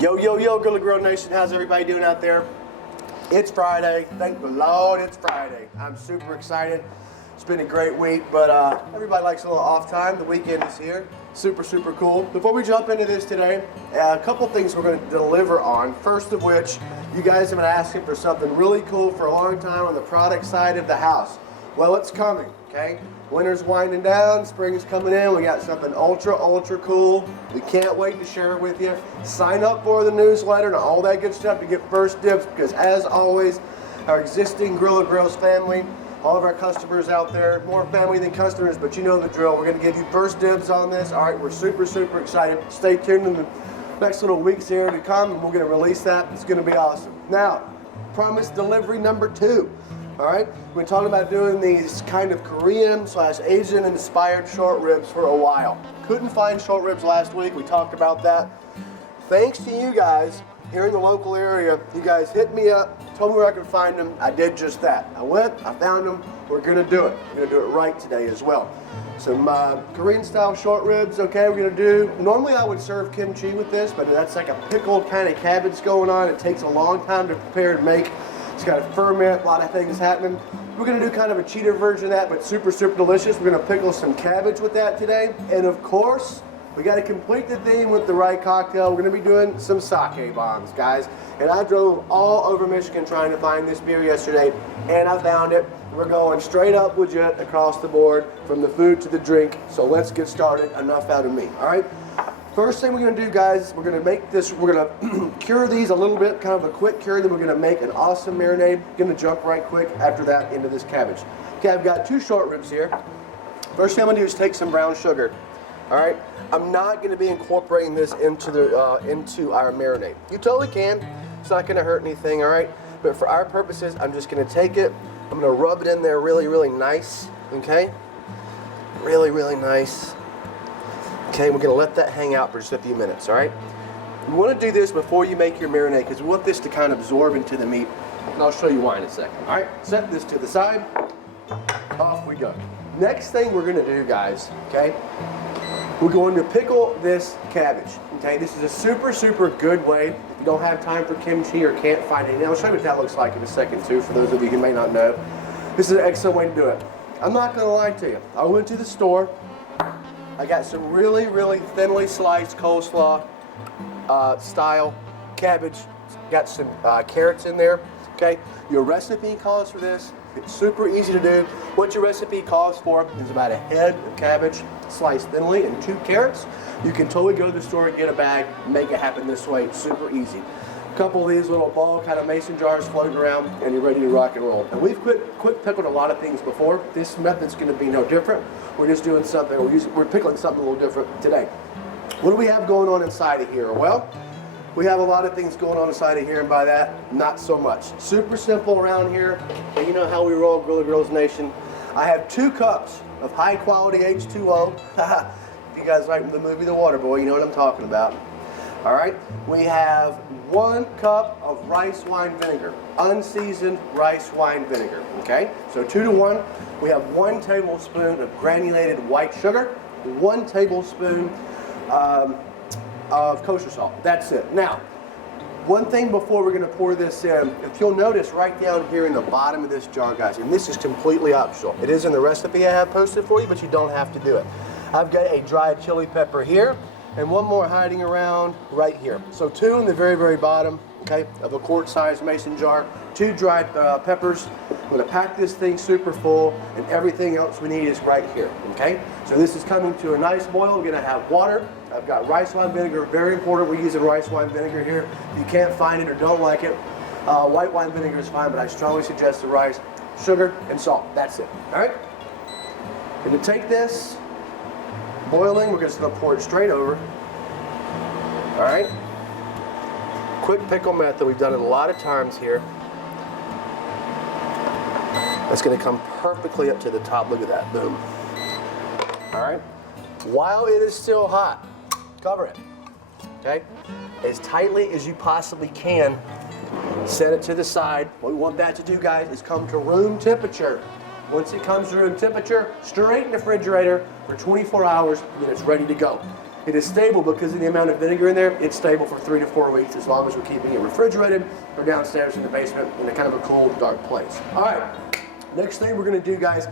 Yo, yo, yo, Grilla Grill Nation, how's everybody doing out there? It's Friday. Thank the Lord it's Friday. I'm super excited. It's been a great week, but everybody likes a little off time. The weekend is here. Super, super cool. Before we jump into this today, a couple things we're going to deliver on. First of which, you guys have been asking for something really cool for a long time on the product side of the house. Well, it's coming, okay? Winter's winding down, spring's coming in. We got something ultra, ultra cool. We can't wait to share it with you. Sign up for the newsletter and all that good stuff to get first dibs, because as always, our existing Grilla Grills family, all of our customers out there, more family than customers, but you know the drill. We're gonna give you first dibs on this. All right, we're super, super excited. Stay tuned in the next little weeks here to come, and we're gonna release that. It's gonna be awesome. Now, promise delivery number 2. All right, we've been talking about doing these kind of Korean/Asian inspired short ribs for a while. Couldn't find short ribs last week. We talked about that. Thanks to you guys here in the local area, you guys hit me up, told me where I could find them. I did just that. I went, I found them. We're gonna do it. We're gonna do it right today as well. Some Korean style short ribs, okay, we're gonna do. Normally I would serve kimchi with this, but that's like a pickled kind of cabbage going on. It takes a long time to prepare and make. It's got a ferment, a lot of things happening. We're gonna do kind of a cheater version of that, but super, super delicious. We're gonna pickle some cabbage with that today. And of course, we gotta complete the theme with the right cocktail. We're gonna be doing some sake bombs, guys. And I drove all over Michigan trying to find this beer yesterday, and I found it. We're going straight up legit across the board, from the food to the drink. So let's get started. Enough out of me, all right? First thing we're gonna do, guys, we're gonna make this, we're gonna cure these a little bit, kind of a quick cure, then we're gonna make an awesome marinade. Gonna jump right quick after that into this cabbage. Okay, I've got 2 short ribs here. First thing I'm gonna do is take some brown sugar. All right, I'm not gonna be incorporating this into our marinade. You totally can, it's not gonna hurt anything, all right? But for our purposes, I'm just gonna take it, I'm gonna rub it in there really, really nice, okay? Really, really nice. Okay, we're gonna let that hang out for just a few minutes, all right? You wanna do this before you make your marinade, because we want this to kind of absorb into the meat. And I'll show you why in a second. All right, set this to the side. Off we go. Next thing we're gonna do, guys, okay? We're going to pickle this cabbage, okay? This is a super, super good way. If you don't have time for kimchi or can't find it, I'll show you what that looks like in a second too, for those of you who may not know. This is an excellent way to do it. I'm not gonna lie to you. I went to the store, I got some really, really thinly sliced coleslaw style cabbage. Got some carrots in there, okay? Your recipe calls for this. It's super easy to do. What your recipe calls for is about a head of cabbage sliced thinly and 2 carrots. You can totally go to the store and get a bag, make it happen this way. It's super easy. A couple of these little ball kind of mason jars floating around, and you're ready to rock and roll. And we've quick pickled a lot of things before. This method's going to be no different. We're just doing something, we're pickling something a little different today. What do we have going on inside of here? Well, we have a lot of things going on inside of here, and by that, not so much. Super simple around here, and you know how we roll, Grilla Grills Nation. I have 2 cups of high quality H2O. If you guys like the movie The Waterboy, you know what I'm talking about. All right, we have 1 cup of rice wine vinegar, unseasoned rice wine vinegar, okay? So 2 to 1. We have 1 tablespoon of granulated white sugar, 1 tablespoon of kosher salt. That's it. Now, one thing before we're gonna pour this in, if you'll notice right down here in the bottom of this jar, guys, and this is completely optional. It is in the recipe I have posted for you, but you don't have to do it. I've got a dried chili pepper here, and 1 more hiding around right here. So 2 in the very, very bottom, okay, of a quart-sized mason jar, 2 dried peppers. I'm gonna pack this thing super full, and everything else we need is right here, okay? So this is coming to a nice boil. We're gonna have water. I've got rice wine vinegar, very important. We're using rice wine vinegar here. If you can't find it or don't like it, white wine vinegar is fine, but I strongly suggest the rice, sugar, and salt. That's it, all right? We're gonna take this, boiling, we're just gonna pour it straight over. All right? Quick pickle method, we've done it a lot of times here. That's gonna come perfectly up to the top, look at that, boom. All right? While it is still hot, cover it, okay? As tightly as you possibly can, set it to the side. What we want that to do, guys, is come to room temperature. Once it comes to room temperature, straight in the refrigerator for 24 hours, and then it's ready to go. It is stable because of the amount of vinegar in there. It's stable for 3 to 4 weeks as long as we're keeping it refrigerated or downstairs in the basement in a kind of a cool, dark place. All right, next thing we're gonna do, guys,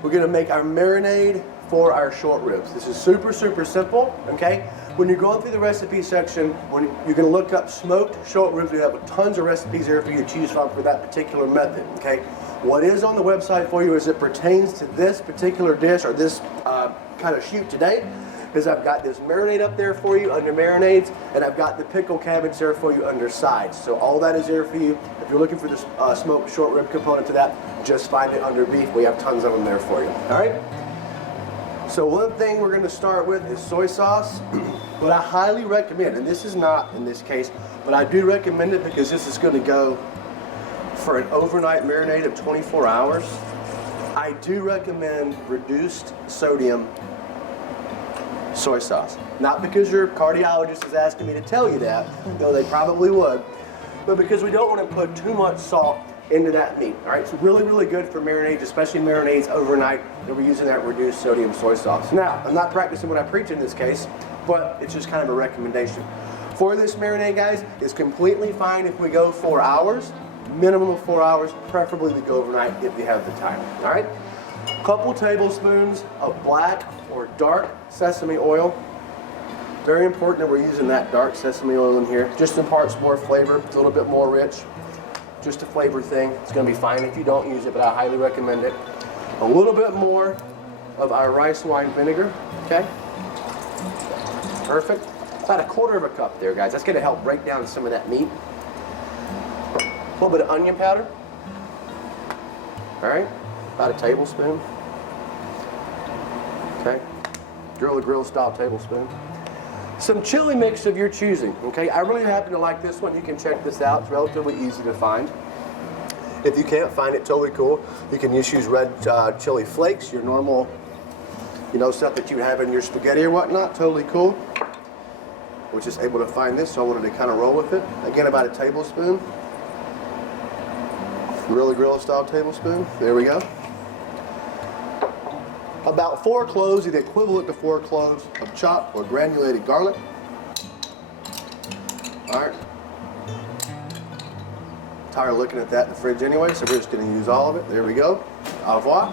we're gonna make our marinade for our short ribs. This is super, super simple, okay? When you're going through the recipe section, when you're gonna look up smoked short ribs, we have tons of recipes there for you to choose from for that particular method, okay? What is on the website for you as it pertains to this particular dish or this kind of shoot today is I've got this marinade up there for you under marinades, and I've got the pickled cabbage there for you under sides. So all that is there for you. If you're looking for this smoked short rib component to that, just find it under beef. We have tons of them there for you, all right? So one thing we're gonna start with is soy sauce. What I highly recommend, and this is not in this case, but I do recommend it because this is gonna go for an overnight marinade of 24 hours. I do recommend reduced sodium soy sauce. Not because your cardiologist is asking me to tell you that, though they probably would, but because we don't want to put too much salt into that meat. All right, it's really, really good for marinades, especially marinades overnight, that we're using that reduced sodium soy sauce. Now, I'm not practicing what I preach in this case, but it's just kind of a recommendation. For this marinade, guys, it's completely fine if we go 4 hours, minimum of 4 hours, preferably we go overnight if you have the time. All right, a couple tablespoons of black or dark sesame oil. Very important that we're using that dark sesame oil in here. Just imparts more flavor, it's a little bit more rich. Just a flavor thing. It's gonna be fine if you don't use it, but I highly recommend it. A little bit more of our rice wine vinegar, okay? Perfect. About a quarter of a cup there, guys. That's gonna help break down some of that meat. A little bit of onion powder. All right, about a tablespoon. Okay, grill style tablespoon. Some chili mix of your choosing, okay? I really happen to like this one. You can check this out. It's relatively easy to find. If you can't find it, totally cool. You can just use red chili flakes, your normal, you know, stuff that you have in your spaghetti or whatnot. Totally cool. We're just able to find this, so I wanted to kind of roll with it. Again, about a tablespoon. Grilla style tablespoon. There we go. About 4 cloves, the equivalent to 4 cloves of chopped or granulated garlic. All right. Tired of looking at that in the fridge anyway, so we're just going to use all of it. There we go. Au revoir.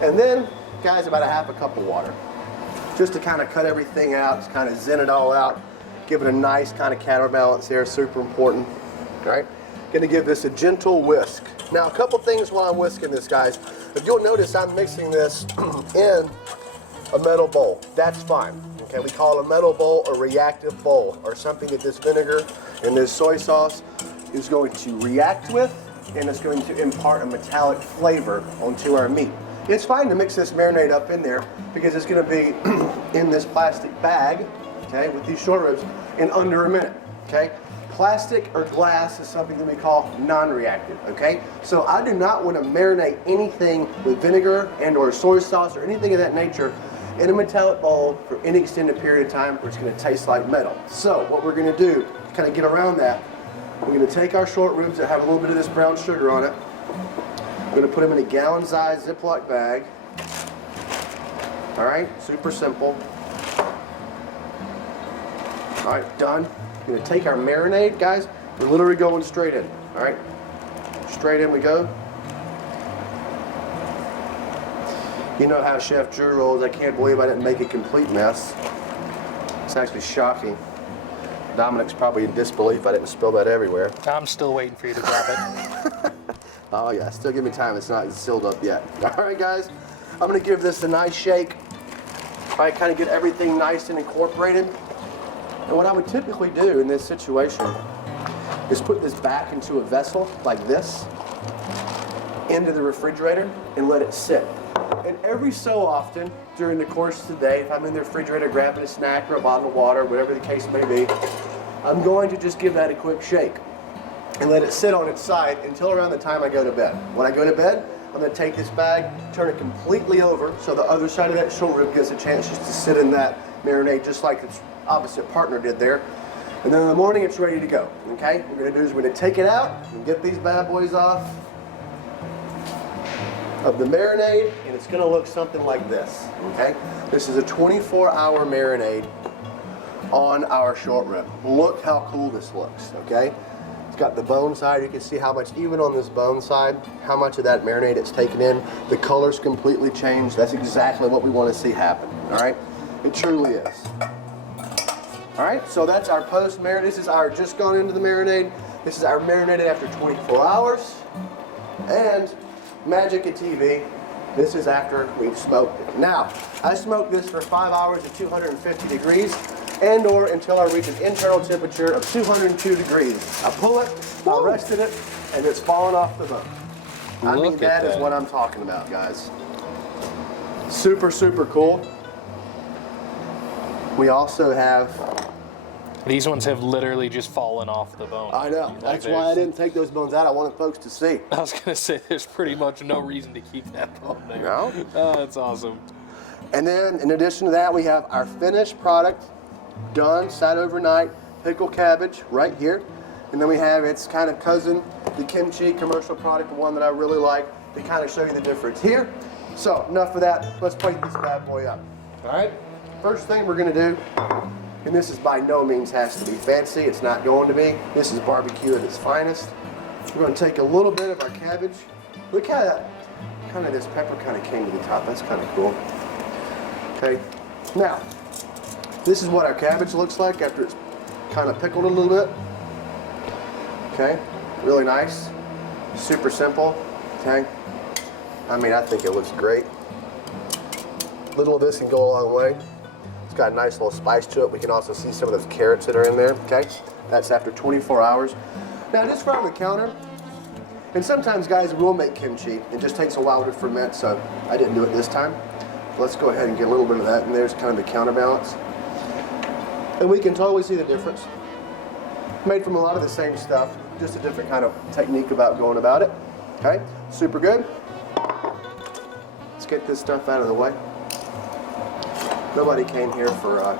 And then, guys, about a half a cup of water. Just to kind of cut everything out, just kind of zen it all out. Give it a nice kind of counterbalance here, super important. All right. Going to give this a gentle whisk. Now, a couple things while I'm whisking this, guys. If you'll notice, I'm mixing this in a metal bowl. That's fine. Okay, we call a metal bowl a reactive bowl, or something that this vinegar and this soy sauce is going to react with, and it's going to impart a metallic flavor onto our meat. It's fine to mix this marinade up in there because it's going to be in this plastic bag, okay, with these short ribs in under a minute, okay? Plastic or glass is something that we call non-reactive, okay? So I do not want to marinate anything with vinegar and or soy sauce or anything of that nature in a metallic bowl for any extended period of time where it's going to taste like metal. So what we're going to do to kind of get around that, we're going to take our short ribs that have a little bit of this brown sugar on it. We're going to put them in a gallon-sized Ziploc bag. All right, super simple. All right, done. We're going to take our marinade, guys. We're literally going straight in. All right, straight in we go. You know how Chef Drew rolls. I can't believe I didn't make a complete mess. It's actually shocking. Dominic's probably in disbelief I didn't spill that everywhere. I'm still waiting for you to grab it. Oh yeah, still give me time. It's not sealed up yet. All right, guys. I'm going to give this a nice shake. All right, kind of get everything nice and incorporated. And what I would typically do in this situation is put this back into a vessel like this, into the refrigerator, and let it sit. And every so often during the course of the day, if I'm in the refrigerator grabbing a snack or a bottle of water, whatever the case may be, I'm going to just give that a quick shake and let it sit on its side until around the time I go to bed. When I go to bed, I'm going to take this bag, turn it completely over so the other side of that short rib gets a chance just to sit in that marinade just like its opposite partner did there. And then in the morning it's ready to go, okay? What we're going to do is we're going to take it out and get these bad boys off of the marinade, and it's going to look something like this, okay? This is a 24-hour marinade on our short rib. Look how cool this looks, okay? It's got the bone side. You can see how much, even on this bone side, how much of that marinade it's taken in. The color's completely changed. That's exactly what we want to see happen, all right? It truly is. All right, so that's our post marinade. This is our just gone into the marinade. This is our marinated after 24 hours. And magic at TV, this is after we've smoked it. Now, I smoked this for 5 hours at 250 degrees and or until I reach an internal temperature of 202 degrees. I pull it, I rested it, and it's falling off the bone. I mean, that is what I'm talking about, guys. Super, super cool. We also have... These ones have literally just fallen off the bone. I know. That's why I didn't take those bones out. I wanted folks to see. I was going to say, there's pretty much no reason to keep that bone there. No? Oh, that's awesome. And then, in addition to that, we have our finished product, done, sat overnight, pickled cabbage right here. And then we have its kind of cousin, the kimchi commercial product, the one that I really like, to kind of show you the difference here. So, enough of that. Let's plate this bad boy up. All right? First thing we're going to do, and this is by no means has to be fancy. It's not going to be. This is barbecue at its finest. We're going to take a little bit of our cabbage. Look how that, kind of this pepper kind of came to the top. That's kind of cool. Okay. Now, this is what our cabbage looks like after it's kind of pickled a little bit. Okay. Really nice. Super simple. Okay. I mean, I think it looks great. Little of this can go a long way. It's got a nice little spice to it. We can also see some of those carrots that are in there, okay? That's after 24 hours. Now, just from the counter, and sometimes guys will make kimchi. It just takes a while to ferment, so I didn't do it this time. Let's go ahead and get a little bit of that in there. It's kind of the counterbalance. And we can totally see the difference. Made from a lot of the same stuff, just a different kind of technique about going about it. Okay, super good. Let's get this stuff out of the way. Nobody came here for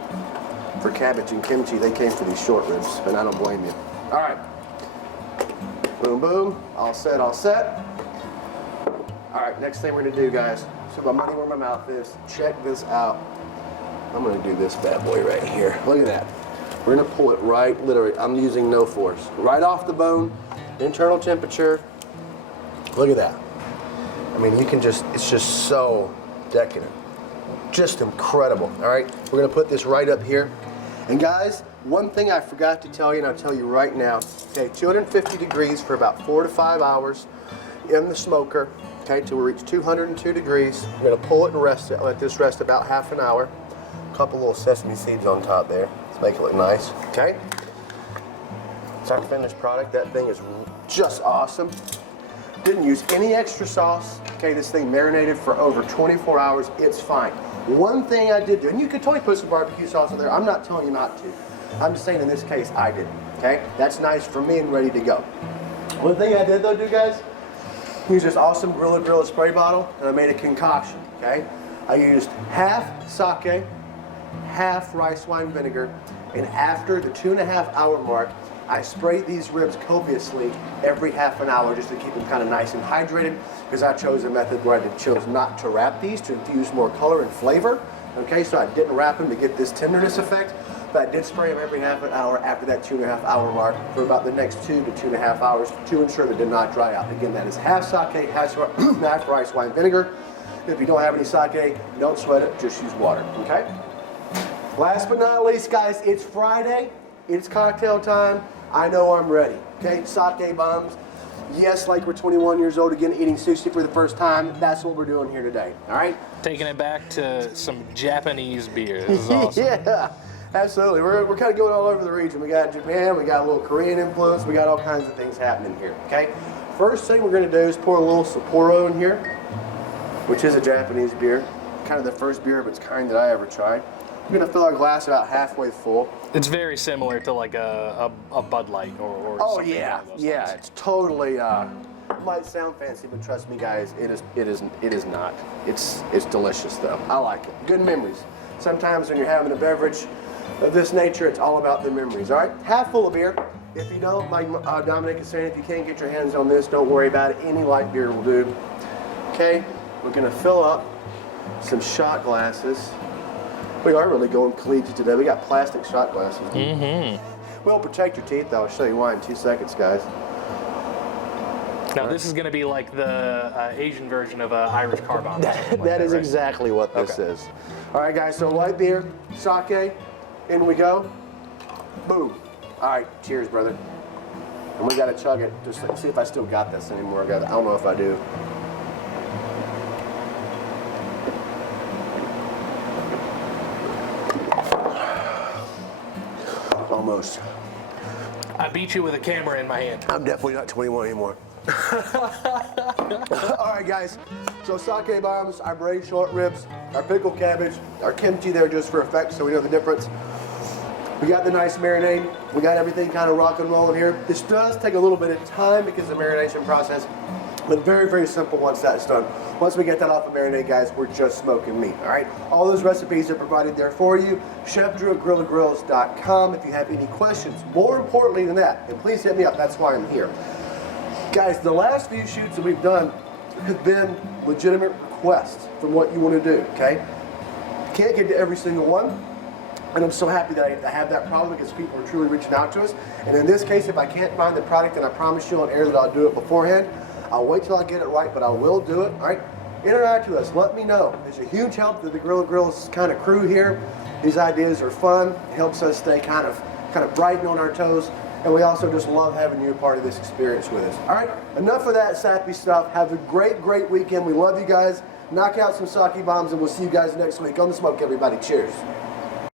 cabbage and kimchi. They came for these short ribs, and I don't blame you. All right. Boom, boom. All set, all set. All right, next thing we're gonna do, guys. So my money where my mouth is. Check this out. I'm gonna do this bad boy right here. Look at that. We're gonna pull it right, literally, I'm using no force. Right off the bone, internal temperature. Look at that. I mean, you can just, it's just so decadent. Just incredible, all right? We're gonna put this right up here. And guys, one thing I forgot to tell you, and I'll tell you right now, okay, 250 degrees for about 4 to 5 hours in the smoker, okay, till we reach 202 degrees. We're gonna pull it and rest it, let this rest about half an hour. A couple little sesame seeds on top there. Let's make it look nice, okay? It's our finished product. That thing is just awesome. Didn't use any extra sauce. Okay, this thing marinated for over 24 hours. It's fine. One thing I did do, and you could totally put some barbecue sauce in there. I'm not telling you not to. I'm just saying in this case, I didn't. Okay, that's nice for me and ready to go. One thing I did though, guys, use this awesome Grilla spray bottle, and I made a concoction. Okay, I used half sake, half rice wine vinegar, and after the 2.5 hour mark, I sprayed these ribs copiously every half an hour just to keep them kind of nice and hydrated, because I chose a method where I chose not to wrap these to infuse more color and flavor. Okay, so I didn't wrap them to get this tenderness effect, but I did spray them every half an hour after that 2.5 hour mark for about the next 2 to 2.5 hours to ensure they did not dry out. Again, that is half sake, half rice wine vinegar. If you don't have any sake, don't sweat it, just use water, okay? Last but not least, guys, it's Friday, it's cocktail time. I know I'm ready, okay? Sake bombs. Yes, like we're 21 years old again, eating sushi for the first time. That's what we're doing here today, all right? Taking it back to some Japanese beer. This is awesome. Yeah, absolutely. We're kind of going all over the region. We got Japan, we got a little Korean influence, we got all kinds of things happening here, okay? First thing we're gonna do is pour a little Sapporo in here, which is a Japanese beer. Kind of the first beer of its kind that I ever tried. We're gonna fill our glass about halfway full. It's very similar to like a Bud Light or oh something yeah, along those yeah. lines. It's totally. It might sound fancy, but trust me, guys, it is not. It's delicious though. I like it. Good memories. Sometimes when you're having a beverage of this nature, it's all about the memories. All right, half full of beer. If you don't, like Dominic is saying, if you can't get your hands on this, don't worry about it. Any light beer will do. Okay, we're gonna fill up some shot glasses. We are really going collegiate today. We got plastic shot glasses. Well, protect your teeth. I'll show you why in 2 seconds, guys. Now this is going to be like the Asian version of Irish car bomb. That is exactly what this is. All right, guys, so light beer, sake, in we go. Boom. All right, cheers, brother. And we got to chug it. Just see if I still got this anymore. I don't know if I do. Almost. I beat you with a camera in my hand. I'm definitely not 21 anymore. All right, guys. So sake bombs, our braised short ribs, our pickled cabbage, our kimchi there just for effect so we know the difference. We got the nice marinade. We got everything kind of rock and rolling here. This does take a little bit of time because of the marination process, but very, very simple once that's done. Once we get that off of marinade, guys, we're just smoking meat, all right? All those recipes are provided there for you. Chef Drew at GrillaGrills.com if you have any questions. More importantly than that, and please hit me up, that's why I'm here. Guys, the last few shoots that we've done have been legitimate requests from what you want to do, okay? Can't get to every single one, and I'm so happy that I have that problem because people are truly reaching out to us. And in this case, if I can't find the product, then I promise you on air that I'll do it beforehand. I'll wait till I get it right, but I will do it, all right? Interact with us, let me know. It's a huge help to the Grilla Grills kind of crew here. These ideas are fun. It helps us stay kind of bright and on our toes. And we also just love having you a part of this experience with us. All right, enough of that sappy stuff. Have a great, great weekend. We love you guys. Knock out some sake bombs, and we'll see you guys next week on The Smoke, everybody. Cheers.